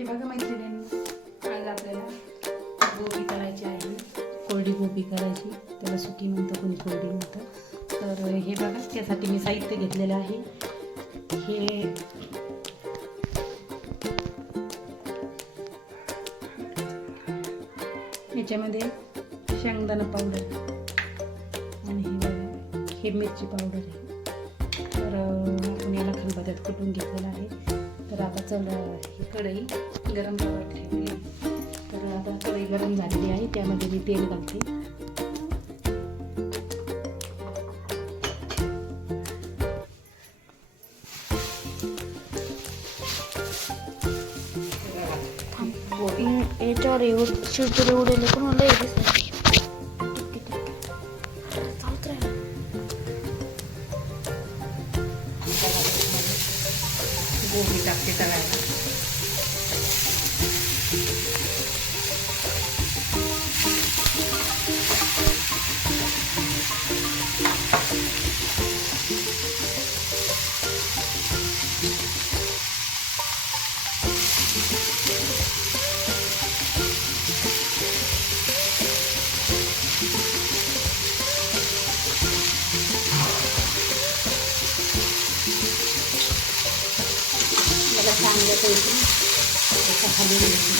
हे बघा मैत्रिणींनी, आज आपल्याला गोबी करायची आहे. कोरडी गोबी करायची, त्याला सुकी म्हणतं, कोणी कोरडी म्हणतं. तर हे बघा, त्यासाठी मी साहित्य घेतलेलं आहे. हे याच्यामध्ये शेंगदाणा पावडर आणि हे बघा, हे मिरची पावडर आहे. तर आपण याला खलबत्त्यात कुटून घेतलेलं आहे. तर आता चला, ही कढई गरम करायला ठेवली. तर आता कढई गरम झालेली आहे, त्यामध्ये मी तेल घालते. याच्यावर एवढं शिजून उडेल पण मला गोबी टाकते तळायला. चांगलं पैसे त्याच्या खाली घ्यायचं.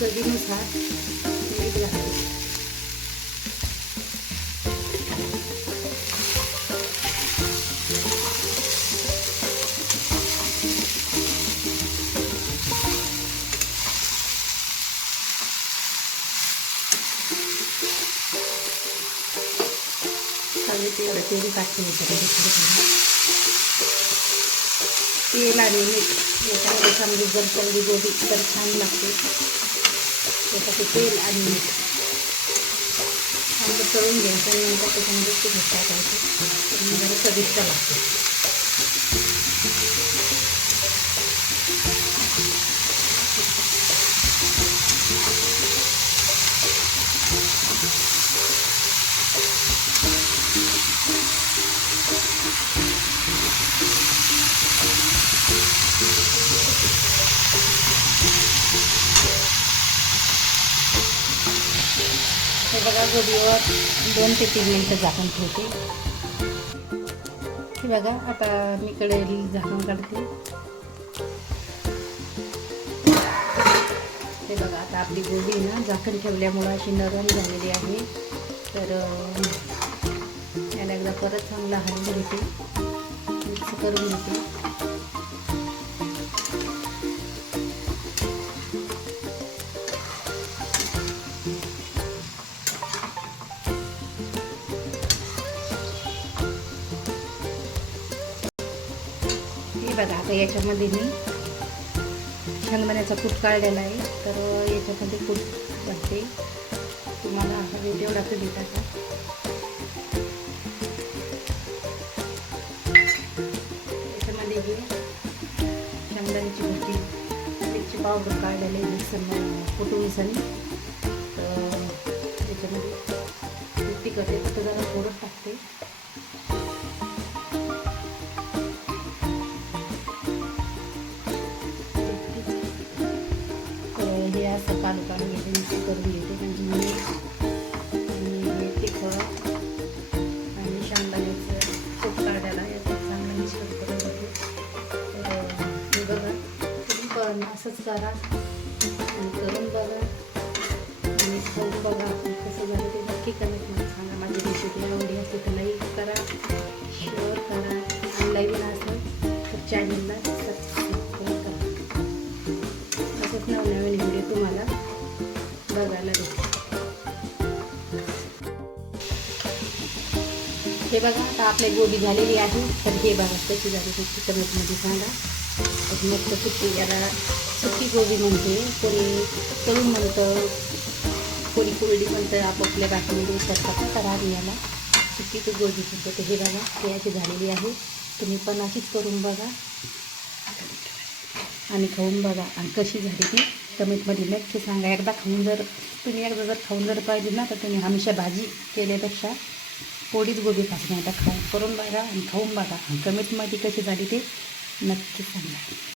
चवीनुसार मीठ घालायचं. तेवढं तेल टाकते. तेल आणि मीठ याच्यामध्ये समजी जर कोरडी गोबी तर छान लागते. त्यासाठी तेल आणि मीठ चांगलं तळून घ्यायचं आणि नंतर त्याच्यामध्ये तिखट टाकायचं. तर जरा चविष्ट लागते. हे बघा, गोबीवर 2 ते 3 मिनटं झाकण ठेवते. हे बघा, आता मी कढई झाकण काढते. हे बघा, आता आपली गोबी ना झाकण ठेवल्यामुळं अशी नरम झालेली आहे. तर याला एकदा परत चांगला हलवून घेते, मिक्स करून घेते. बघा, आता याच्यामध्ये मी शेंगदाण्याचा कूट काढलेला आहे. तर याच्यामध्ये कूट घालते. तुम्हाला हवे तेवढा कधी टाका. याच्यामध्ये हे शेंगदाण्याची भुर्जी, मिरची पावडर काढलेलं आहे मिक्सरमध्ये कुटून सनी. तर याच्यामध्ये तिखट आहे तर जरा थोडं टाकते. असं काढून घेते, मिक्स करून घेते. म्हणजे आणि तिखट आणि शेंगदाण्याचं कूट काढायला याचं चांगलं मिश्रण करून घेते. तर हे बघा, तुम्ही पण असंच करा. आणि करून बघा आणि खाऊन बघा कसं झालं ते नक्की कमेंटमध्ये सांगा. माझी रेसिपी आवडली असते तर लाईक करा, शेअर करा आणि नवीन असेल तर चॅनलला सबस्क्राईब करा. असंच नवनवीन व्हिडिओ तुम्हाला बघायला भेटेल. हे बघा आता आपली गोबी झालेली आहे. तर हे बघा कशी झाली ते कमेंटमध्ये सांगा. मस्त सुकी, याला सुकी गोबी म्हणते, कोणी तळून म्हणतं, कोणी कुरडी म्हणतं, आपापल्या भाषेमध्ये विचारतात. तर आम्ही याला सुकी तर गोबी म्हणतो. तर हे बघा हे अशी झालेली आहे. तुम्ही पण अशीच करून बघा आणि खाऊन बघा आणि कशी झाली ती कमेंटमध्ये नक्की सांगा. एकदा खाऊन जर पाहिजे ना तर तुम्ही हमेशा भाजी केल्यापेक्षा पोळीच गोबी खासून आता करून बघा आणि खाऊन बघा आणि कमेंटमध्ये कशी झाली ते नक्की सांगा.